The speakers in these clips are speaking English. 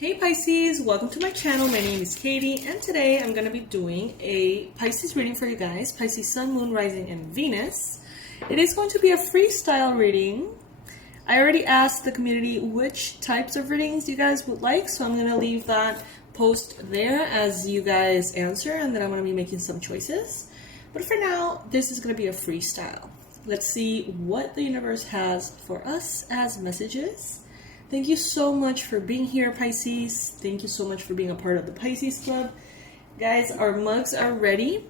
Hey Pisces, welcome to my channel. My name is Katie and today I'm going to be doing a Pisces reading for you guys. Pisces Sun, Moon, Rising, and Venus. It is going to be a freestyle reading. I already asked the community which types of readings you guys would like, so I'm going to leave that post there as you guys answer, and then I'm going to be making some choices. But for now, this is going to be a freestyle. Let's see what the universe has for us as messages. Thank you so much for being here, Pisces. Thank you so much for being a part of the Pisces Club. Guys, our mugs are ready.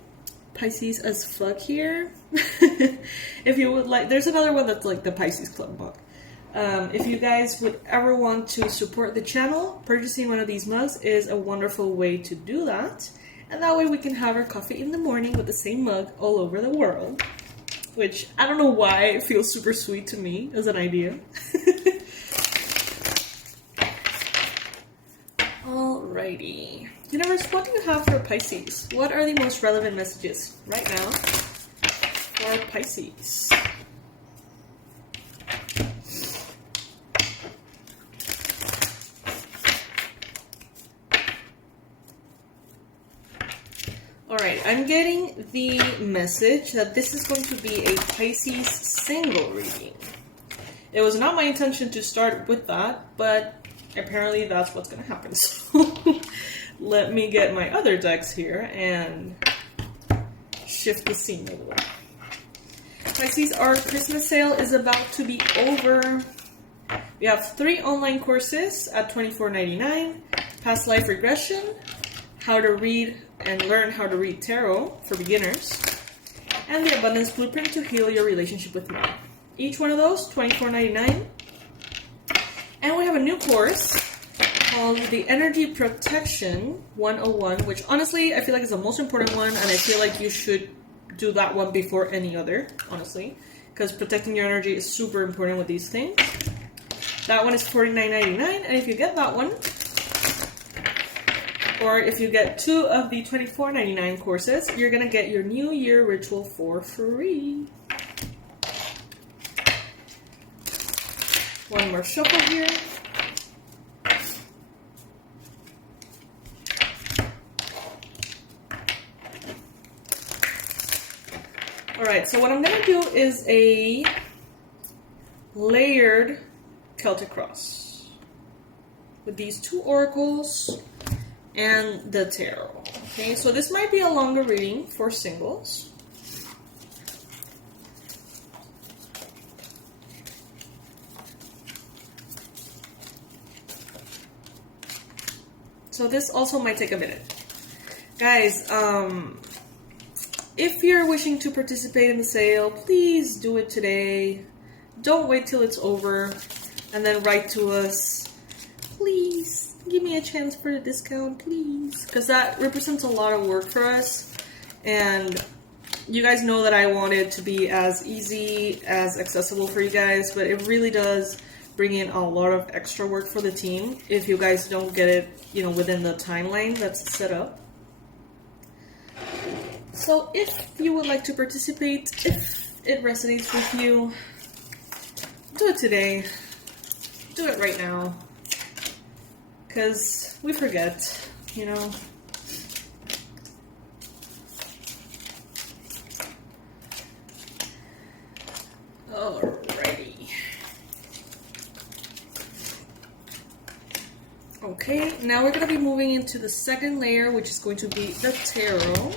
Pisces as fuck here. If you would like, there's another one that's like the Pisces Club mug. If you guys would ever want to support the channel, purchasing one of these mugs is a wonderful way to do that. And that way we can have our coffee in the morning with the same mug all over the world. Which, I don't know why, it feels super sweet to me as an idea. Alrighty. Universe, what do you have for Pisces? What are the most relevant messages right now for Pisces? Alright, I'm getting the message that this is going to be a Pisces single reading. It was not my intention to start with that, but apparently that's what's going to happen. So let me get my other decks here and shift the scene a little. Pisces, our Christmas sale is about to be over. We have 3 online courses at $24.99. Past life regression, how to read and learn how to read tarot for beginners, and the abundance blueprint to heal your relationship with money. Each one of those, $24.99. And we have a new course called the Energy Protection 101, which honestly, I feel like is the most important one, and I feel like you should do that one before any other, honestly, because protecting your energy is super important with these things. That one is $49.99, and if you get that one, or if you get 2 of the $24.99 courses, you're going to get your New Year ritual for free. One more shuffle here. Alright, so what I'm going to do is a layered Celtic cross with these 2 oracles and the tarot. Okay, so this might be a longer reading for singles. So this also might take a minute. Guys, if you're wishing to participate in the sale, please do it today. Don't wait till it's over and then write to us. Please, give me a chance for a discount, please. Because that represents a lot of work for us. And you guys know that I want it to be as easy, as accessible for you guys, but it really does bring in a lot of extra work for the team if you guys don't get it, you know, within the timeline that's set up. So if you would like to participate, if it resonates with you, do it today. Do it right now. Because we forget, you know. Alrighty. Okay, now we're going to be moving into the second layer, which is going to be the tarot.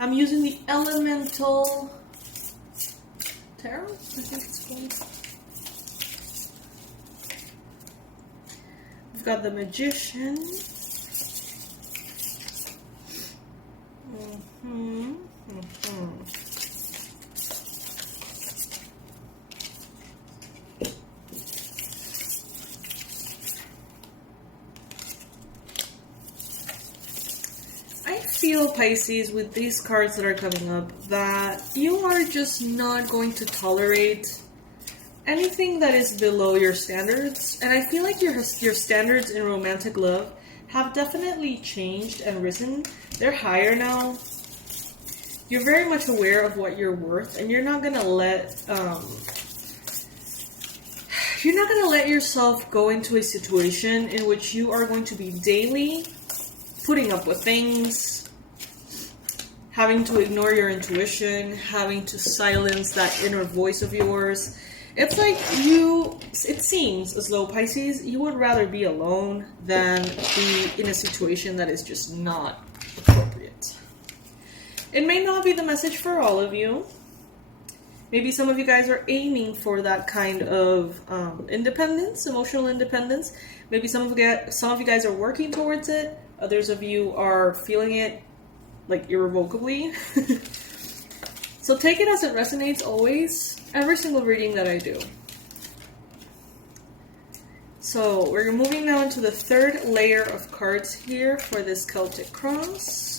I'm using the Elemental Tarot, I think it's called. We've got the Magician. I feel, Pisces, with these cards that are coming up, that you are just not going to tolerate anything that is below your standards. And I feel like your standards in romantic love have definitely changed and risen. They're higher now. You're very much aware of what you're worth, and you're not going to let you're not going to let yourself go into a situation in which you are going to be daily putting up with things, having to ignore your intuition, having to silence that inner voice of yours. It's like it seems as though, Pisces, you would rather be alone than be in a situation that is just not appropriate. It may not be the message for all of you. Maybe some of you guys are aiming for that kind of independence, emotional independence. Maybe some of you guys are working towards it. Others of you are feeling it like irrevocably. So take it as it resonates always. Every single reading that I do. So we're moving now into the third layer of cards here for this Celtic cross.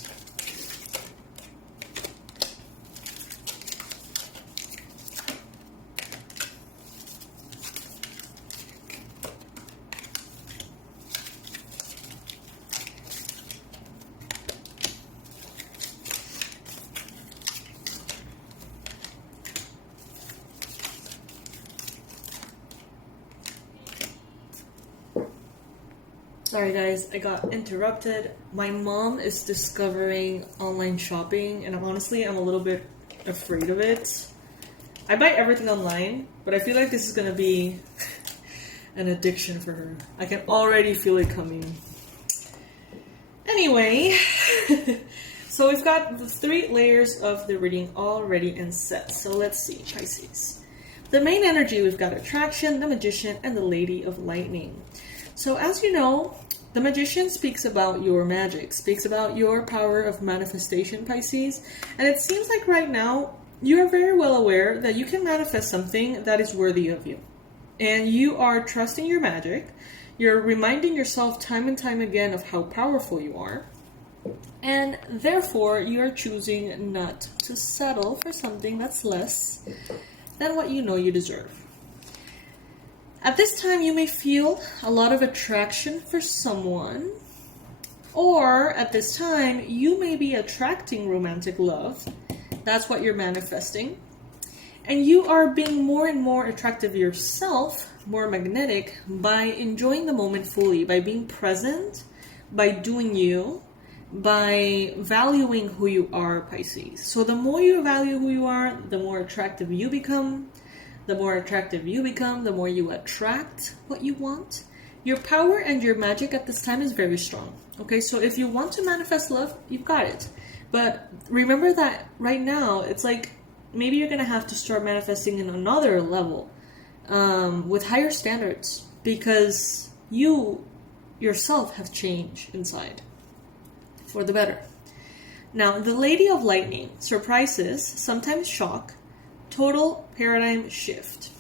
Sorry guys, I got interrupted. My mom is discovering online shopping, and I'm a little bit afraid of it. I buy everything online, but I feel like this is gonna be an addiction for her. I can already feel it coming. Anyway, so we've got the 3 layers of the reading already in set. So let's see, Pisces. The main energy, we've got attraction, the magician, and the lady of lightning. So as you know, the magician speaks about your magic, speaks about your power of manifestation, Pisces. And it seems like right now, you are very well aware that you can manifest something that is worthy of you. And you are trusting your magic. You're reminding yourself time and time again of how powerful you are. And therefore, you are choosing not to settle for something that's less than what you know you deserve. At this time, you may feel a lot of attraction for someone, or at this time, you may be attracting romantic love. That's what you're manifesting. And you are being more and more attractive yourself, more magnetic, by enjoying the moment fully, by being present, by doing you, by valuing who you are, Pisces. So the more you value who you are, the more attractive you become. The more attractive you become, the more you attract what you want. Your power and your magic at this time is very strong. Okay, so if you want to manifest love, you've got it. But remember that right now, it's like maybe you're going to have to start manifesting in another level with higher standards, because you yourself have changed inside for the better. Now, the Lady of Lightning, surprises, sometimes shock, total paradigm shift.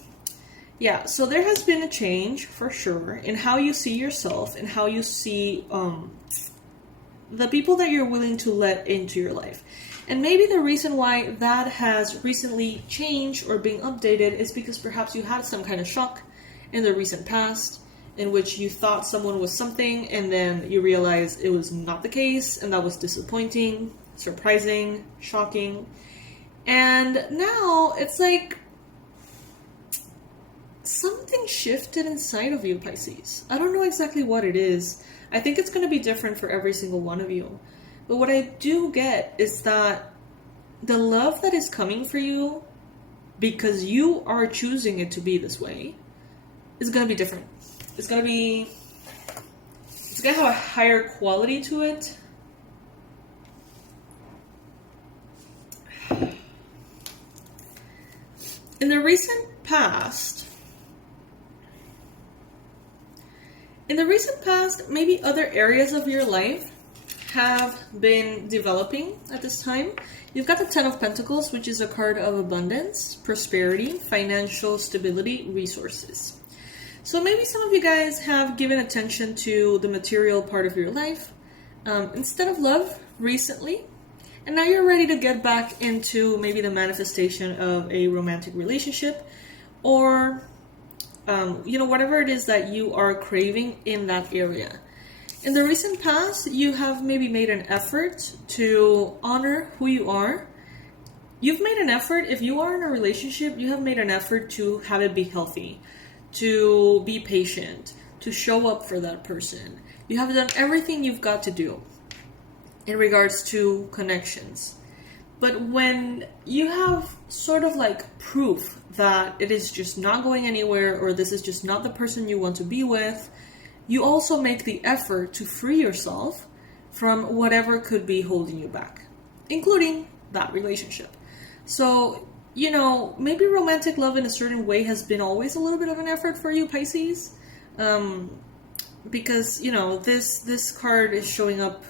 Yeah, so there has been a change for sure in how you see yourself and how you see the people that you're willing to let into your life. And maybe the reason why that has recently changed or being updated is because perhaps you had some kind of shock in the recent past in which you thought someone was something and then you realized it was not the case, and that was disappointing, surprising, shocking. And now it's like something shifted inside of you, Pisces. I don't know exactly what it is. I think it's going to be different for every single one of you. But what I do get is that the love that is coming for you, because you are choosing it to be this way, is going to be different. It's going to have a higher quality to it. In the recent past, maybe other areas of your life have been developing at this time. You've got the 10 of Pentacles, which is a card of abundance, prosperity, financial stability, resources. So maybe some of you guys have given attention to the material part of your life instead of love recently. And now you're ready to get back into maybe the manifestation of a romantic relationship, or whatever it is that you are craving in that area. In the recent past, you have maybe made an effort to honor who you are. You've made an effort, if you are in a relationship, you have made an effort to have it be healthy, to be patient, to show up for that person. You have done everything you've got to do in regards to connections. But when you have sort of like proof that it is just not going anywhere, or this is just not the person you want to be with, you also make the effort to free yourself from whatever could be holding you back, including that relationship. So, you know, maybe romantic love in a certain way has been always a little bit of an effort for you, Pisces. Because, you know, this card is showing up,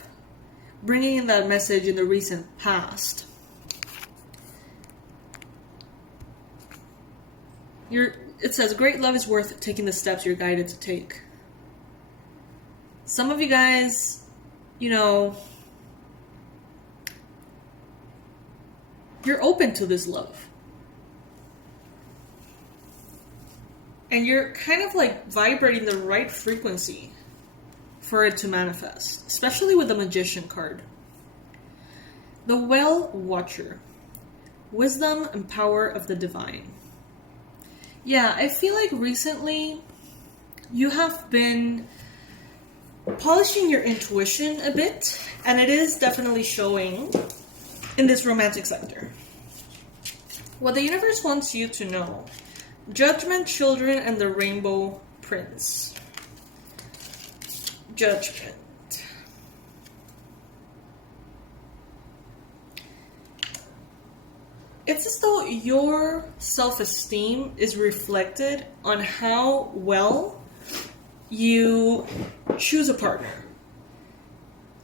bringing in that message in the recent past. It says, great love is worth taking the steps you're guided to take. Some of you guys, you know, you're open to this love. And you're kind of like vibrating the right frequency for it to manifest, especially with the Magician card. The Well Watcher. Wisdom and power of the divine. Yeah, I feel like recently you have been polishing your intuition a bit, and it is definitely showing in this romantic sector. What the universe wants you to know. Judgment, Children, and the Rainbow Prince. Judgment. It's as though your self-esteem is reflected on how well you choose a partner.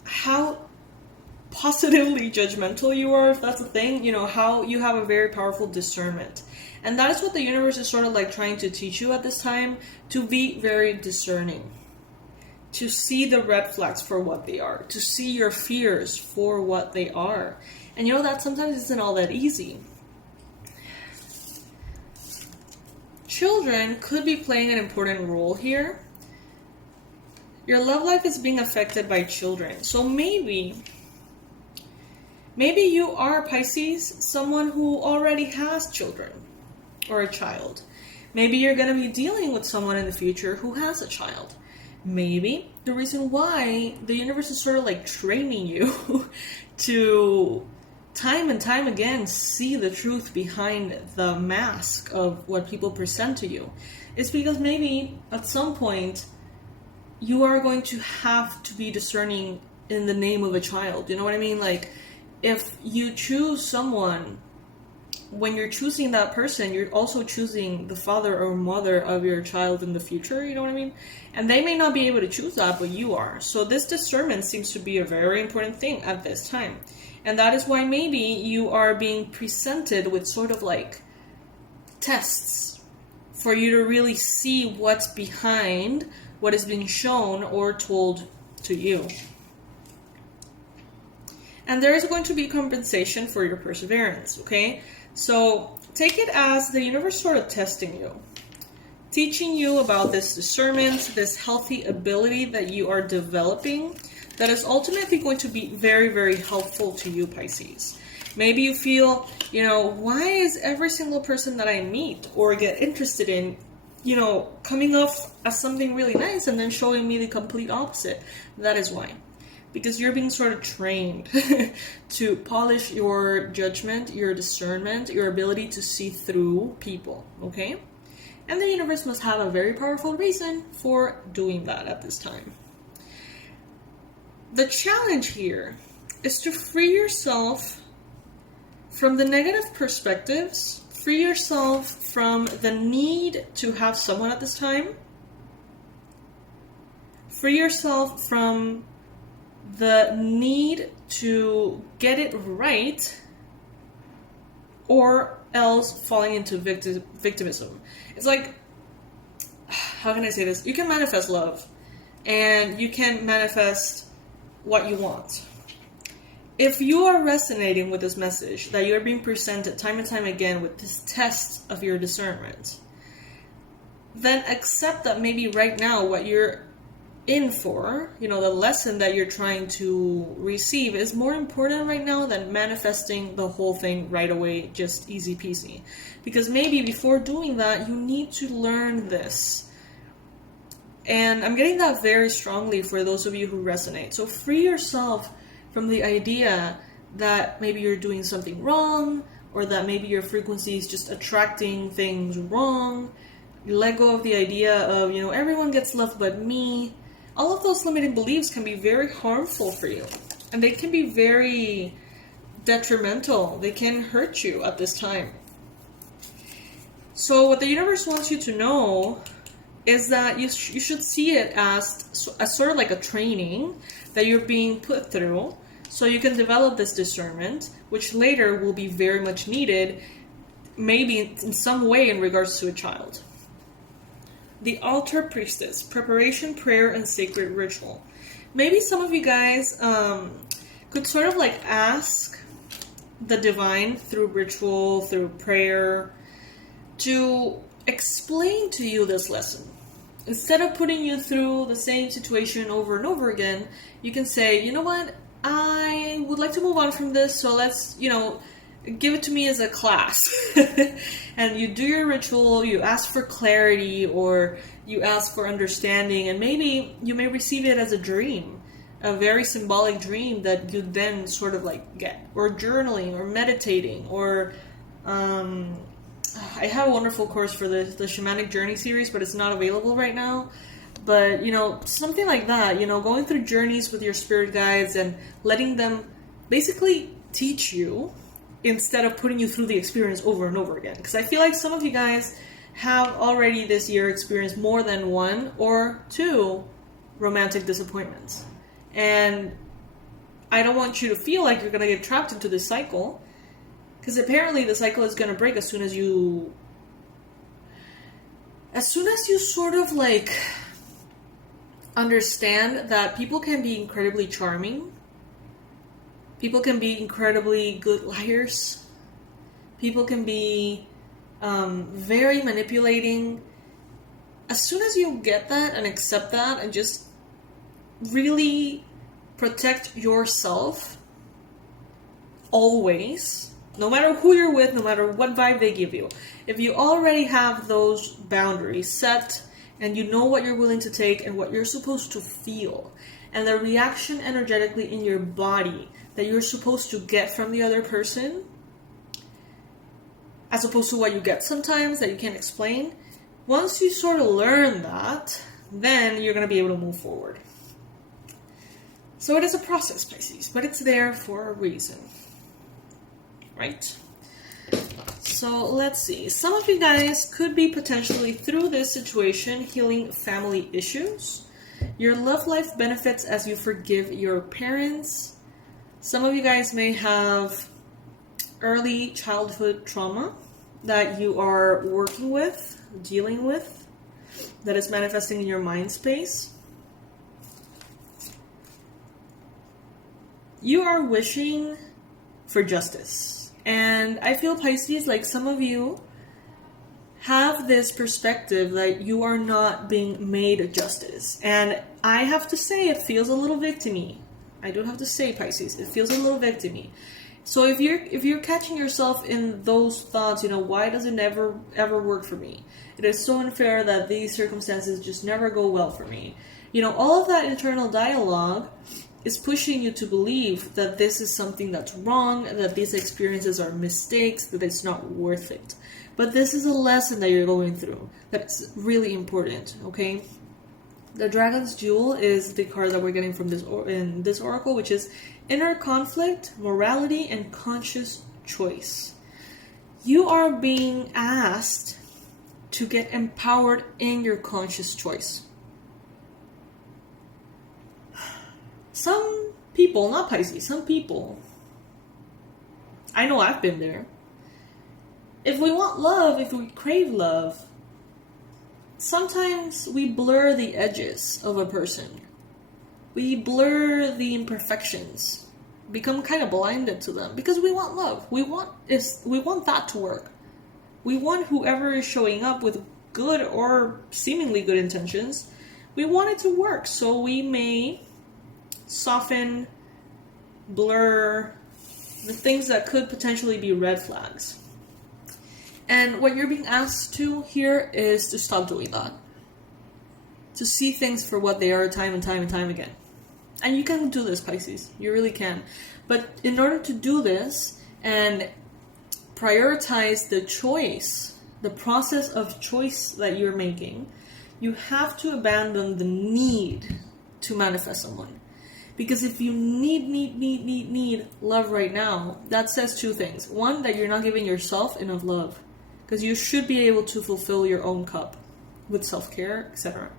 How positively judgmental you are, if that's a thing. You know, how you have a very powerful discernment. And that is what the universe is sort of like trying to teach you at this time, to be very discerning. To see the red flags for what they are. To see your fears for what they are. And you know that sometimes isn't all that easy. Children could be playing an important role here. Your love life is being affected by children. So maybe you are, Pisces, someone who already has children or a child. Maybe you're going to be dealing with someone in the future who has a child. Maybe the reason why the universe is sort of like training you to time and time again see the truth behind the mask of what people present to you is because maybe at some point you are going to have to be discerning in the name of a child. You know what I mean? Like, if you choose someone, when you're choosing that person, you're also choosing the father or mother of your child in the future, you know what I mean? And they may not be able to choose that, but you are. So this discernment seems to be a very important thing at this time. And that is why maybe you are being presented with sort of like tests for you to really see what's behind what is being shown or told to you. And there is going to be compensation for your perseverance, okay? So take it as the universe sort of testing you, teaching you about this discernment, this healthy ability that you are developing that is ultimately going to be very, very helpful to you, Pisces. Maybe you feel, you know, why is every single person that I meet or get interested in, you know, coming off as something really nice and then showing me the complete opposite? That is why. Because you're being sort of trained to polish your judgment, your discernment, your ability to see through people, okay? And the universe must have a very powerful reason for doing that at this time. The challenge here is to free yourself from the negative perspectives, free yourself from the need to have someone at this time, free yourself from the need to get it right, or else falling into victimism. It's like, how can I say this? You can manifest love, and you can manifest what you want. If you are resonating with this message that you're being presented time and time again with this test of your discernment, then accept that maybe right now what you're in for, you know, the lesson that you're trying to receive is more important right now than manifesting the whole thing right away, just easy peasy. Because maybe before doing that, you need to learn this. And I'm getting that very strongly for those of you who resonate. So free yourself from the idea that maybe you're doing something wrong, or that maybe your frequency is just attracting things wrong. You let go of the idea of, you know, everyone gets love but me. All of those limiting beliefs can be very harmful for you. And they can be very detrimental. They can hurt you at this time. So what the universe wants you to know is that you should see it as sort of like a training that you're being put through, so you can develop this discernment, which later will be very much needed, maybe in some way in regards to a child. The altar priestess, preparation, prayer, and sacred ritual. Maybe some of you guys could sort of like ask the divine through ritual, through prayer, to explain to you this lesson. Instead of putting you through the same situation over and over again, you can say, you know what, I would like to move on from this, so let's, you know, give it to me as a class. And you do your ritual, you ask for clarity, or you ask for understanding, and maybe you may receive it as a dream, a very symbolic dream that you then sort of like get, or journaling, or meditating, or I have a wonderful course for the Shamanic Journey series, but it's not available right now. But, you know, something like that, you know, going through journeys with your spirit guides and letting them basically teach you instead of putting you through the experience over and over again. Because I feel like some of you guys have already this year experienced more than one or two romantic disappointments. And I don't want you to feel like you're going to get trapped into this cycle. Because apparently the cycle is going to break as soon as you sort of like understand that people can be incredibly charming. People can be incredibly good liars. People can be very manipulating. As soon as you get that and accept that and just really protect yourself always, no matter who you're with, no matter what vibe they give you, if you already have those boundaries set and you know what you're willing to take and what you're supposed to feel, and the reaction energetically in your body that you're supposed to get from the other person, as opposed to what you get sometimes that you can't explain, once you sort of learn that, then you're going to be able to move forward. So it is a process, Pisces, but it's there for a reason. Right? So let's see. Some of you guys could be potentially through this situation healing family issues. Your love life benefits as you forgive your parents. Some of you guys may have early childhood trauma that you are working with, dealing with, that is manifesting in your mind space. You are wishing for justice. And I feel, Pisces, like some of you have this perspective that you are not being made justice. And I have to say, it feels a little victim-y. I do have to say, Pisces, it feels a little victim-y. So if you're catching yourself in those thoughts, you know, why does it never ever work for me? It is so unfair that these circumstances just never go well for me. You know, all of that internal dialogue is pushing you to believe that this is something that's wrong, that these experiences are mistakes, that it's not worth it. But this is a lesson that you're going through that's really important, okay? The Dragon's Jewel is the card that we're getting from in this oracle, which is inner conflict, morality, and conscious choice. You are being asked to get empowered in your conscious choice. Some people, not Pisces, some people, I know I've been there. If we want love, if we crave love, sometimes we blur the edges of a person. We blur the imperfections, become kind of blinded to them because we want love. We want that to work. We want whoever is showing up with good or seemingly good intentions. we want it to work. So we may soften, blur the things that could potentially be red flags. And what you're being asked to here is to stop doing that. To see things for what they are time and time and time again. And you can do this, Pisces. You really can. But in order to do this and prioritize the choice, the process of choice that you're making, you have to abandon the need to manifest someone. Because if you need love right now, that says two things. One, that you're not giving yourself enough love. Because you should be able to fulfill your own cup with self-care, etc.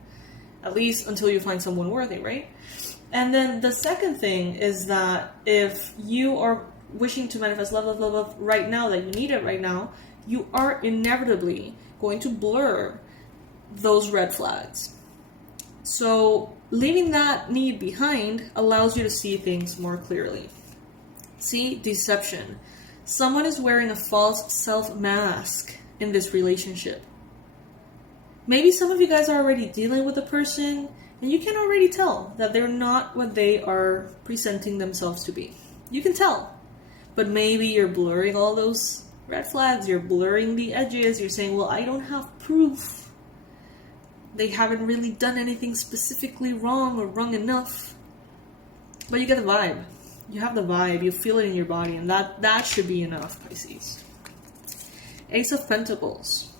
At least until you find someone worthy, right? And then the second thing is that if you are wishing to manifest love right now, that you need it right now, you are inevitably going to blur those red flags. So leaving that need behind allows you to see things more clearly. See, deception. Someone is wearing a false self-mask in this relationship. Maybe some of you guys are already dealing with a person and you can already tell that they're not what they are presenting themselves to be. You can tell. But maybe you're blurring all those red flags. You're blurring the edges. You're saying, well, I don't have proof. They haven't really done anything specifically wrong or wrong enough. But you get the vibe. You have the vibe. You feel it in your body. And that should be enough, Pisces. Ace of Pentacles.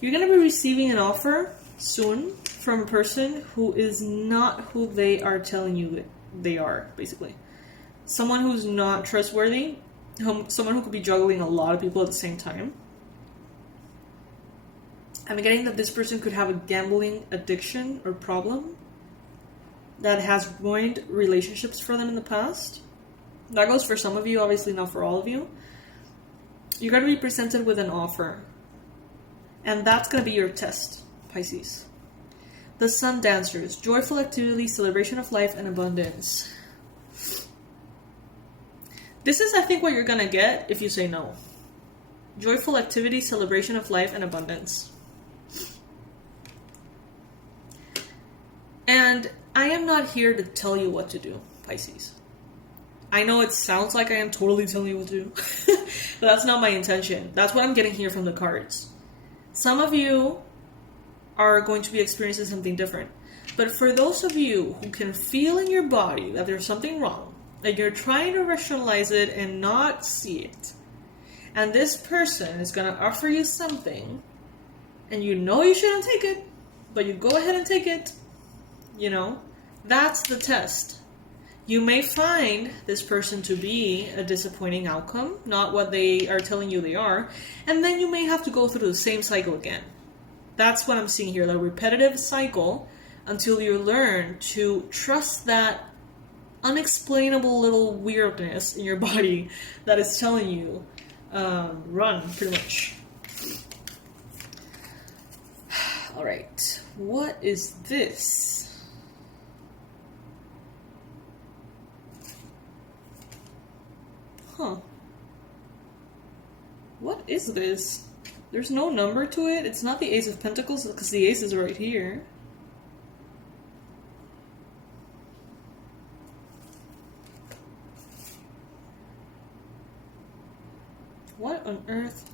You're going to be receiving an offer soon from a person who is not who they are telling you they are, basically. Someone who's not trustworthy. Someone who could be juggling a lot of people at the same time. I'm getting that this person could have a gambling addiction or problem that has ruined relationships for them in the past. That goes for some of you, obviously not for all of you. You're going to be presented with an offer. And that's going to be your test, Pisces. The Sun Dancers. Joyful activity, celebration of life, and abundance. This is, I think, what you're going to get if you say no. Joyful activity, celebration of life, and abundance. And I am not here to tell you what to do, Pisces. I know it sounds like I am totally telling you what to do, but that's not my intention. That's what I'm getting here from the cards. Some of you are going to be experiencing something different. But for those of you who can feel in your body that there's something wrong, that you're trying to rationalize it and not see it, and this person is going to offer you something, and you know you shouldn't take it, but you go ahead and take it, you know, that's the test. You may find this person to be a disappointing outcome, not what they are telling you they are, and then you may have to go through the same cycle again. That's what I'm seeing here, the repetitive cycle, until you learn to trust that unexplainable little weirdness in your body that is telling you, run, pretty much. Alright, what is this? Huh. What is this? There's no number to it. It's not the Ace of Pentacles because the Ace is right here. What on earth?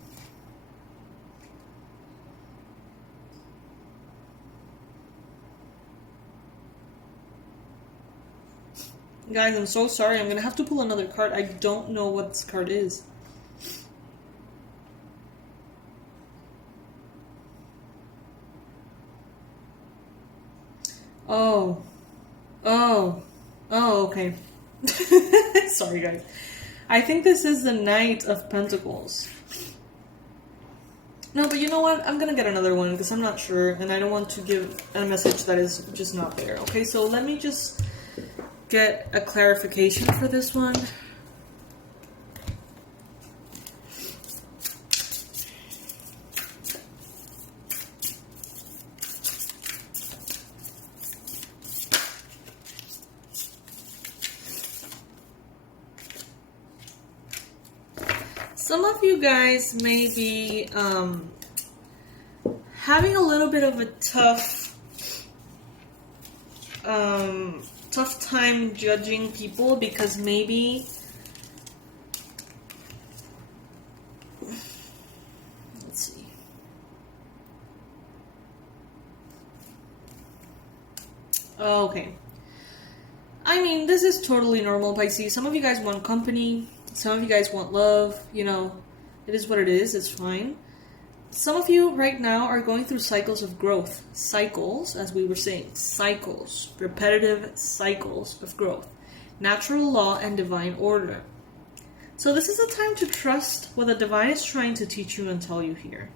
Guys, I'm so sorry. I'm gonna have to pull another card. I don't know what this card is. Oh, okay. Sorry, guys. I think this is the Knight of Pentacles. No, but you know what? I'm gonna get another one because I'm not sure, and I don't want to give a message that is just not there. Okay, so let me just get a clarification for this one. Some of you guys may be having a little bit of a tough tough time judging people because maybe... Let's see. Okay. I mean, this is totally normal, Pisces. Some of you guys want company. Some of you guys want love. You know, it is what it is. It's fine. Some of you right now are going through cycles of growth. Cycles, as we were saying. Cycles. Repetitive cycles of growth. Natural law and divine order. So this is a time to trust what the divine is trying to teach you and tell you here.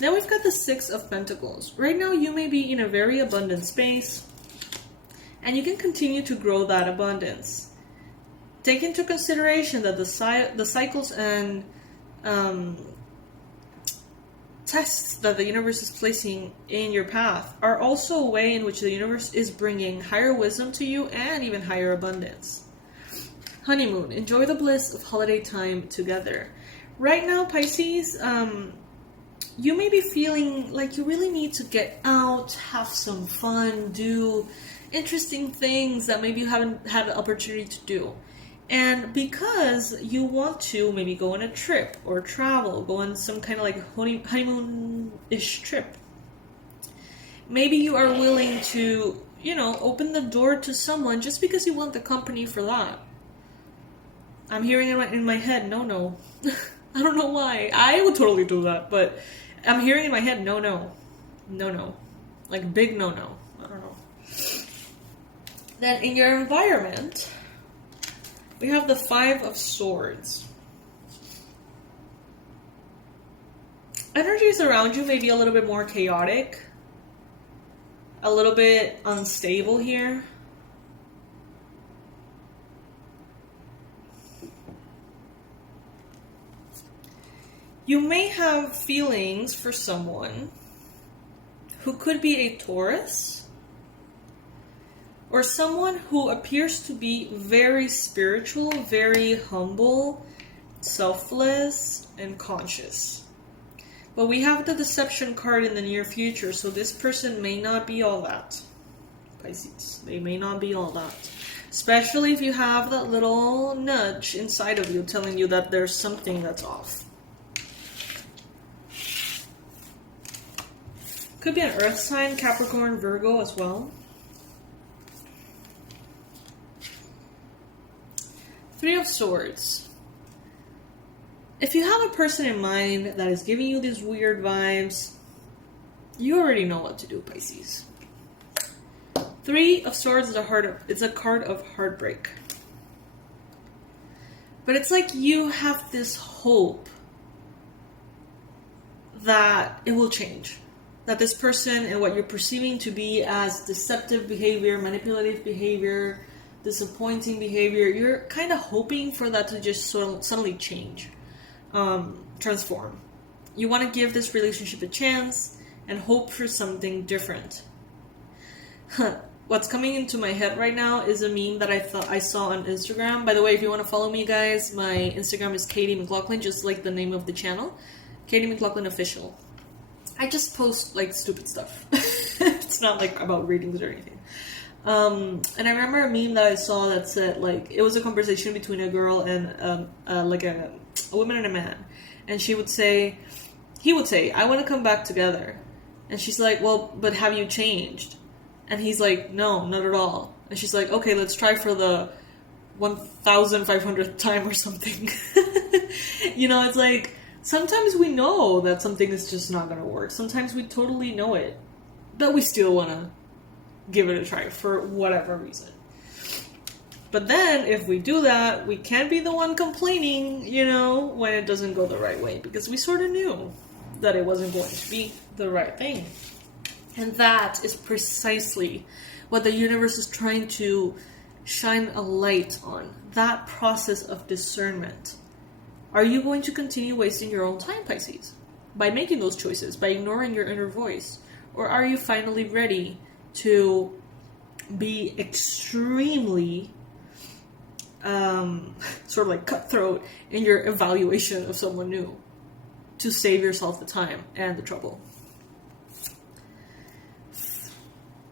Now we've got the Six of Pentacles. Right now you may be in a very abundant space. And you can continue to grow that abundance. Take into consideration that the cycles and tests that the universe is placing in your path are also a way in which the universe is bringing higher wisdom to you and even higher abundance. Honeymoon. Enjoy the bliss of holiday time together. Right now, Pisces, you may be feeling like you really need to get out, have some fun, do interesting things that maybe you haven't had the opportunity to do. And because you want to maybe go on a trip or travel, go on some kind of like honeymoon-ish trip, maybe you are willing to, you know, open the door to someone just because you want the company for that. I'm hearing it in my head, no. I don't know why. I would totally do that, but I'm hearing in my head, no. Like big no. I don't know. Then in your environment, we have the Five of Swords. Energies around you may be a little bit more chaotic, a little bit unstable here. You may have feelings for someone who could be a Taurus, or someone who appears to be very spiritual, very humble, selfless, and conscious. But we have the Deception card in the near future, so this person may not be all that. Pisces, they may not be all that. Especially if you have that little nudge inside of you telling you that there's something that's off. Could be an earth sign, Capricorn, Virgo as well. Three of Swords. If you have a person in mind that is giving you these weird vibes, you already know what to do, Pisces. Three of Swords is a card of heartbreak. But it's like you have this hope that it will change. That this person and what you're perceiving to be as deceptive behavior, manipulative behavior, disappointing behavior, you're kind of hoping for that to just suddenly change, transform. You want to give this relationship a chance and hope for something different. What's coming into my head right now is a meme that I saw on Instagram. By the way, if you want to follow me, guys, my Instagram is Katie McLaughlin, just like the name of the channel, Katie McLaughlin Official. I just post like stupid stuff. It's not like about readings or anything. And I remember a meme that I saw that said, like, it was a conversation between a girl and like a woman and a man, and he would say, I want to come back together, and she's like, well, but have you changed? And he's like, no, not at all. And she's like, okay, let's try for the 1,500th time or something. You know, it's like, sometimes we know that something is just not going to work. Sometimes we totally know it, but we still want to give it a try for whatever reason. But then, if we do that, we can't be the one complaining, you know, when it doesn't go the right way, because we sort of knew that it wasn't going to be the right thing. And that is precisely what the universe is trying to shine a light on. That process of discernment. Are you going to continue wasting your own time, Pisces, by making those choices, by ignoring your inner voice? Or are you finally ready to be extremely sort of like cutthroat in your evaluation of someone new to save yourself the time and the trouble?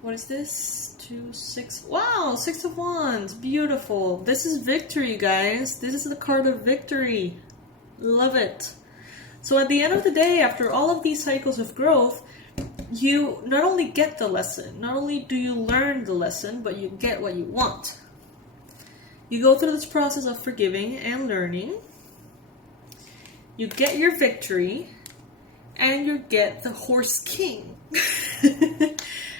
What is this? 2, 6. Wow, 6 of Wands. Beautiful. This is victory, guys. This is the card of victory. Love it. So at the end of the day, after all of these cycles of growth, you not only get the lesson, not only do you learn the lesson, but you get what you want. You go through this process of forgiving and learning. You get your victory, and you get the Horse King,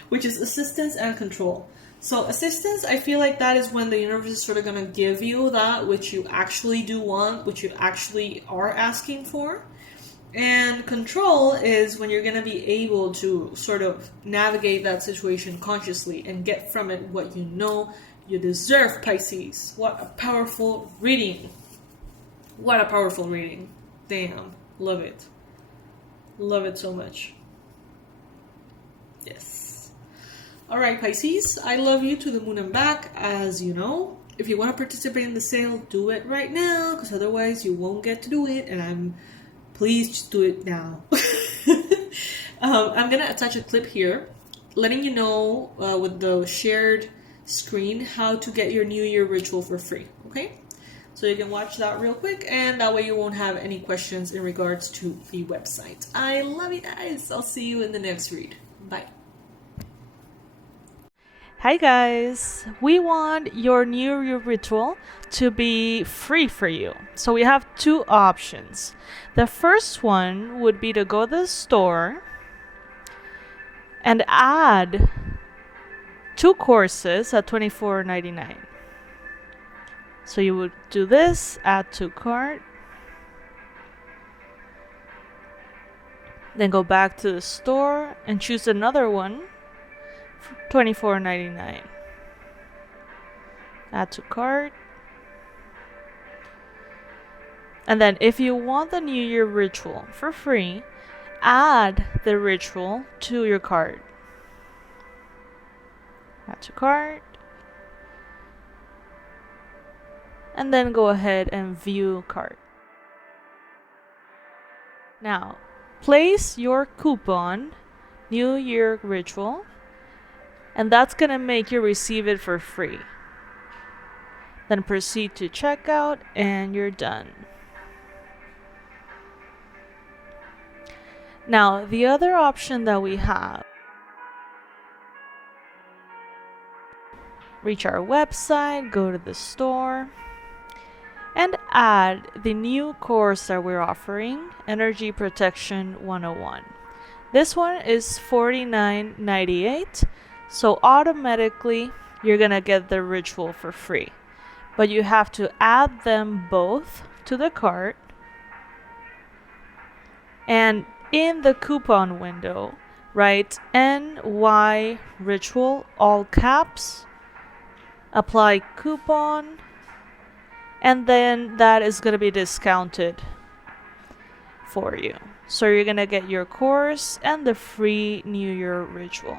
which is assistance and control. So assistance, I feel like that is when the universe is sort of going to give you that which you actually do want, which you actually are asking for. And control is when you're going to be able to sort of navigate that situation consciously and get from it what you know you deserve, Pisces. What a powerful reading. What a powerful reading. Damn. Love it. Love it so much. Yes. Alright, Pisces. I love you to the moon and back, as you know. If you want to participate in the sale, do it right now, because otherwise you won't get to do it, and please just do it now. I'm going to attach a clip here letting you know with the shared screen how to get your New Year ritual for free. Okay? So you can watch that real quick, and that way you won't have any questions in regards to the website. I love you guys. I'll see you in the next read. Bye. Hi guys, we want your New Year ritual to be free for you. So we have two options. The first one would be to go to the store and add 2 courses at $24.99. So you would do this, add to cart, then go back to the store and choose another one for $24.99. Add to cart. And then if you want the New Year ritual for free, add the ritual to your cart. Add to cart. And then go ahead and view cart. Now, place your coupon, New Year ritual, and that's gonna make you receive it for free. Then proceed to checkout, and you're done. Now, the other option that we have, reach our website, go to the store, and add the new course that we're offering, Energy Protection 101. This one is $49.98, so automatically you're gonna get the ritual for free. But you have to add them both to the cart, and in the coupon window, write NY ritual, all caps, apply coupon, and then that is going to be discounted for you. So you're going to get your course and the free New Year ritual.